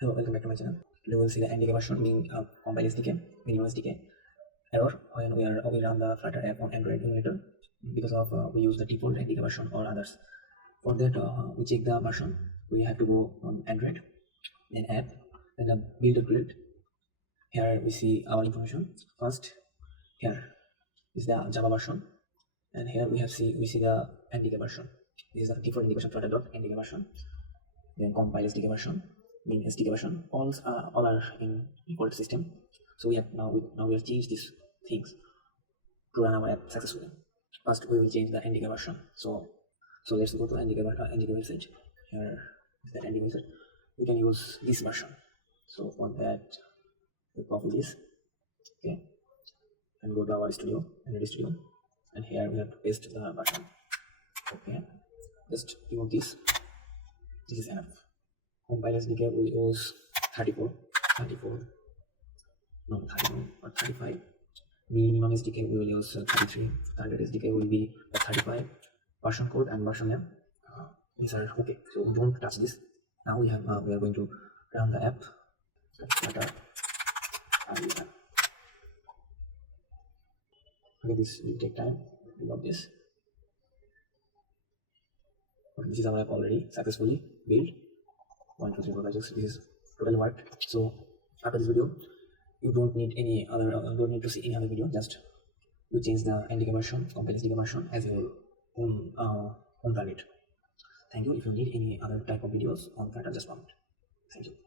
Hello, welcome back to my channel. Today we will see the NDK version being compile SDK, minimum SDK error when we run the Flutter app on Android emulator because of we use the default NDK version or others. For that, we check the version. We have to go on Android, then app, then the build grid. Here we see our information. First, here is the Java version, and here we see the NDK version. This is the default NDK version, Flutter.ndk version. Then compile SDK version, min SDK version, all are in default system. So we have now we have changed these things to run our app successfully. First we will change the NDK version. So let's go to NDK website. Here is the NDK website. We can use this version. So for that we copy this, okay, and go to our studio, Android Studio, and here we have to paste the version. Okay, just remove this. This is enough. Compile SDK will use 34 or 35. Minimum SDK we will use 33. Target SDK will be 35. Version code and version name, these are okay, so don't touch this. Now we are going to run the app. Okay, this will take time. We got this. Okay, this is our app already successfully built. 1 2 3 4 5 6. This is totally worked. So after this video you don't need to see any other video. Just you change the NDK version, compile SDK version as your own target. Thank you. If you need any other type of videos on Flutter, just comment. Thank you.